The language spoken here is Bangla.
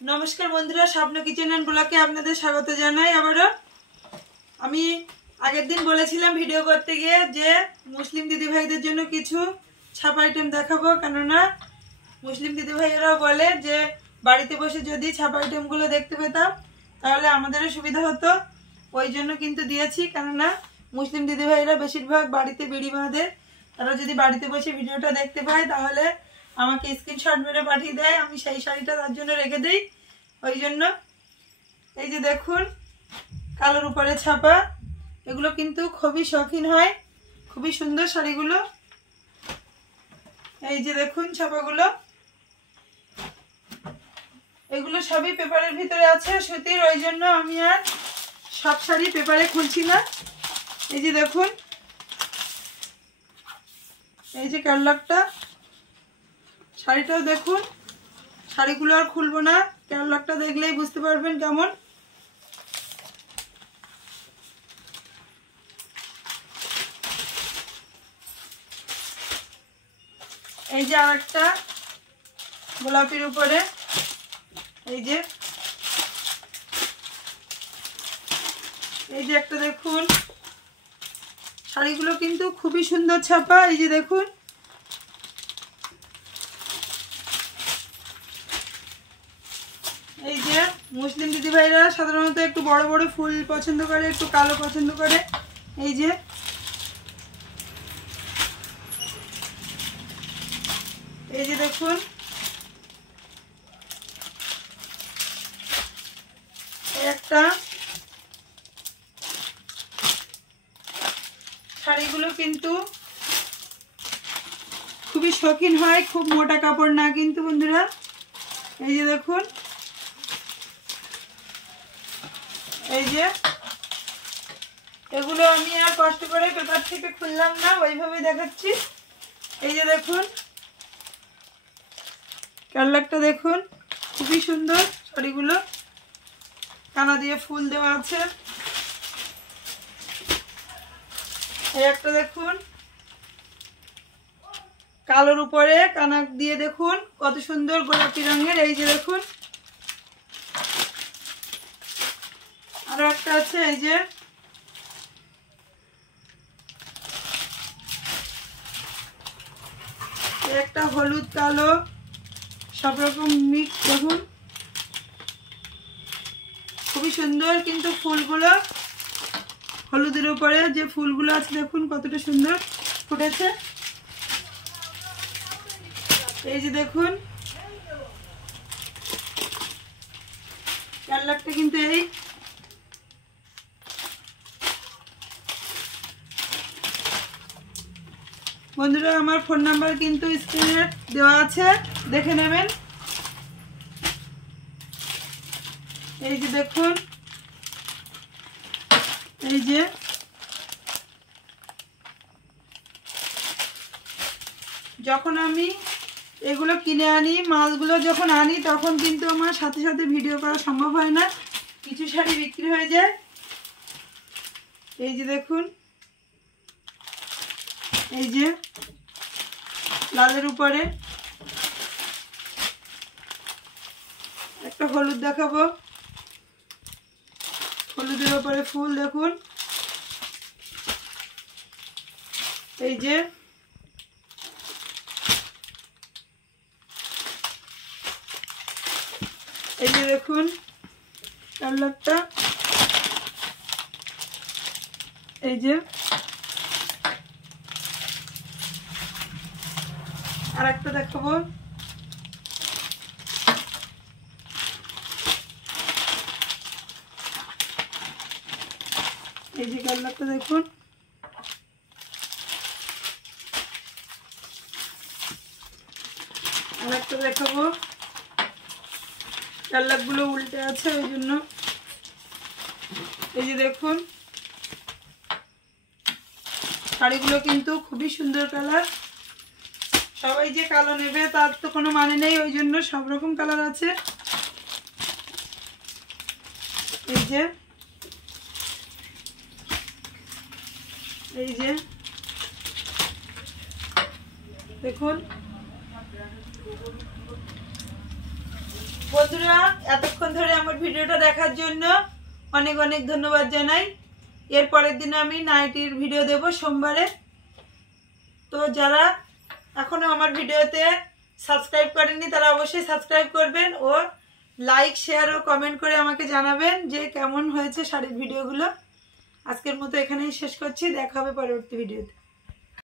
नमस्कार बंधुरा स्वप्न किचन एंड ब्लगे आपनादेर स्वागत जानाई। आबारो आमी आगेर दिन बोलेछिलाम भिडियो करते गिये जे मुस्लिम दिदी भाईदेर जोन्नो किछु छापा आइटेम देखाबो, केनना मुस्लिम दिदी भाईरा बोले जे बाड़ीते बसे जोदि छापा आइटेमगुलो देखते पेताम ताहले आमादेरও सुविधा हतो। ओई जोन्नो किन्तु दियेछि, केनना मुस्लिम दिदी भाईरा बेशिरभाग बाड़ीते बिड़ी बाँधे, तारा जोदि बाड़ीते बसे भिडियोटा देखते पाय ताहले আমাকে স্ক্রিনশট মেরে পাঠিয়ে দেয়, আমি সেই শাড়িটা তার জন্য রেখে দেই। ওই জন্য এই যে দেখুন কালোর উপরে ছাপা, এগুলো কিন্তু খুবই শৌখিন হয়, খুবই সুন্দর শাড়িগুলো। এই যে দেখুন ছাপাগুলো, এগুলো সবই পেপারের ভিতরে আছে সুতির, ওই জন্য আমি আর সব শাড়ি পেপারে খুলছি না। এই যে দেখুন, এই যে ক্যাটালগটা, শাড়িটাও দেখুন, শাড়িগুলো আর খুলবো না, ক্যাটালগটা দেখলেই বুঝতে পারবেন কেমন। এই যে আরেকটা গোলাপির উপরে, এই যে একটা দেখুন, শাড়িগুলো কিন্তু খুবই সুন্দর ছাপা। এই যে দেখুন, এই যে মুসলিম দিদি ভাইরা সাধারণত একটু বড় বড় ফুল পছন্দ করে, একটু কালো পছন্দ করে। এই যে দেখুন, একটা শাড়িগুলো কিন্তু খুবই শৌখিন হয়, খুব মোটা কাপড় না কিন্তু বন্ধুরা। এই যে দেখুন, এই যে এগুলো আমি আর কষ্ট করে পেপার থেকে খুললাম না, ওইভাবেই দেখাচ্ছি। এই যে দেখুন ক্যাটালগটা দেখুন, খুবই সুন্দর শাড়িগুলো, কানা দিয়ে ফুল দেওয়া আছে। এই একটা দেখুন কালোর উপরে কানা দিয়ে, দেখুন কত সুন্দর গোলাপি রঙের। এই যে দেখুন আরো একটা আছে, এই যে একটা হলুদ কালো সব রকম মিক্স, দেখুন খুবই সুন্দর, কিন্তু ফুলগুলো হলুদের উপরে যে ফুলগুলো আছে দেখুন কতটা সুন্দর ফুটেছে। এই যে দেখুন ক্যাটালগটা কিন্তু এই। বন্ধুরা আমার ফোন নাম্বার কিন্তু স্ক্রিনে দেওয়া আছে, দেখে নেবেন। এই যে দেখুন, এই যে যখন আমি এগুলো কিনে আনি, মালগুলো যখন আনি তখন কিন্তু আমার সাথে সাথে ভিডিও করা সম্ভব হয় না, কিছু শাড়ি বিক্রি হয়ে যায়। এই যে দেখুন, এই যে লালের উপরে একটা হলুদ দেখাবো, হলুদের উপরে ফুল দেখুন। এই যে দেখুন ক্যাটালগটা, এই যে আর একটা দেখাবো, এই যে ক্যাটালগটা দেখুন। আর একটা দেখাবো, ক্যাটালগগুলো উল্টে আছে ওই জন্য। এই যে দেখুন শাড়িগুলো কিন্তু খুবই সুন্দর কালার, সবাই যে কালো নেবে তার তো কোনো মানে নেই, ওই জন্য সব রকম কালার আছে। এই যে দেখুন বন্ধুরা এতক্ষণ ধরে আমার ভিডিওটা দেখার জন্য অনেক অনেক ধন্যবাদ জানাই। এর পরের দিনে আমি নাইটির ভিডিও দেব সোমবারে। তো যারা এখনো আমার ভিডিওতে সাবস্ক্রাইব করেননি তারা অবশ্যই সাবস্ক্রাইব করবেন ও লাইক শেয়ার ও কমেন্ট করে আমাকে জানাবেন যে কেমন হয়েছে শাড়ির ভিডিওগুলো। আজকের মতো এখানেই শেষ করছি, দেখা হবে পরবর্তী ভিডিওতে।